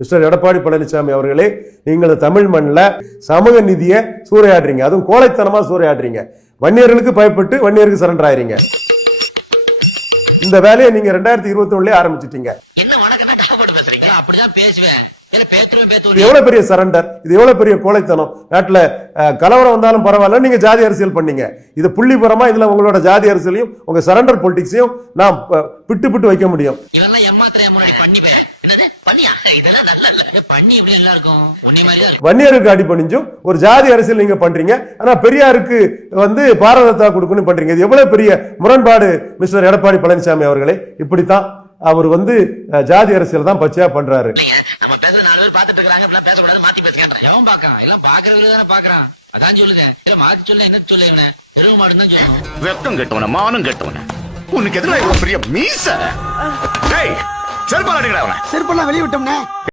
Mister Edappadi Palaniswami அவர்களே நீங்கள் தமிழ் மண்ணில் சமூக நிதியை சூறையாடுறீங்க. அதுவும் கோழைத்தனமா சூறையாடுறீங்க. வன்னியர்களுக்கு பயப்பட்டு வன்னியருக்கு சரண்டர் ஆயிரீங்க இந்த வேலையை நீங்க ரெண்டாயிரத்தி இருபத்தி ஒன்றுலேயே ஆரம்பிச்சிட்டீங்க எவ்வளவு பெரிய சரண்டர் இது எவ்வளவு பெரிய கோழைத்தனம்? நாட்டுல கலவரம் வந்தாலும் பரவாயில்ல நீங்க ஜாதி அரசியல் பண்ணீங்க. இது புள்ளிபுறமா இதுல உங்களோட ஜாதி அரசியலையும் உங்க சரண்டர் பொலிட்டிக்ஸையும் நாம் பிட்டு பிட்டு வைக்க முடியும். வன்னியருக்கு அடிபணிஞ்சும் ஒரு ஜாதி அரசியல் நீங்க பண்றீங்க. ஆனா பெரியாருக்கு வந்து பாரதத்தா கொடுக்கணும் பண்றீங்க. இது எவ்வளவு பெரிய முரண்பாடு மிஸ்டர் எடப்பாடி பழனிசாமி அவர்களே? இப்படித்தான் அவர் வந்து ஜாதி அரசியல் தான் பச்சையா பண்றாரு. இல்லைங்க நம்ம பேசுற நாலு பேர் பாத்துட்டு இருக்காங்க அப்படிலாம் பேசக்கூடாது மாத்தி பேசுகிறேன் எவன் பாக்குறான் எல்லாம் பாக்குறவங்க தானே பாக்குறான் அதான் சொல்லுதேன் இல்ல மாத்தி சொல்ல என்ன சொல்ல என்ன? எருவு மாடு தான் சொல்லுவேன். வெக்கம் கெட்டவன மானம் கெட்டவன. உனக்கு எதிராக இவ்வளவு பெரிய மீச? டேய் செருப்பால் அடிக்கடா அவனை. செருப்பெல்லாம் வெளியே விட்டோம்னே.